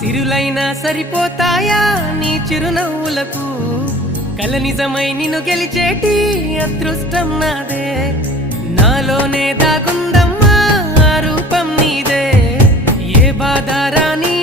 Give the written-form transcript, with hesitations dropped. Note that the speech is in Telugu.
సిరులైనా సరిపోతాయా నీ చిరునవ్వులకు కల నిజమై నిన్ను గెలిచేటి అదృష్టం నాదే నాలోనే దాగుందమ్మా ఆ రూపం నీదే ఏ బాధ రాని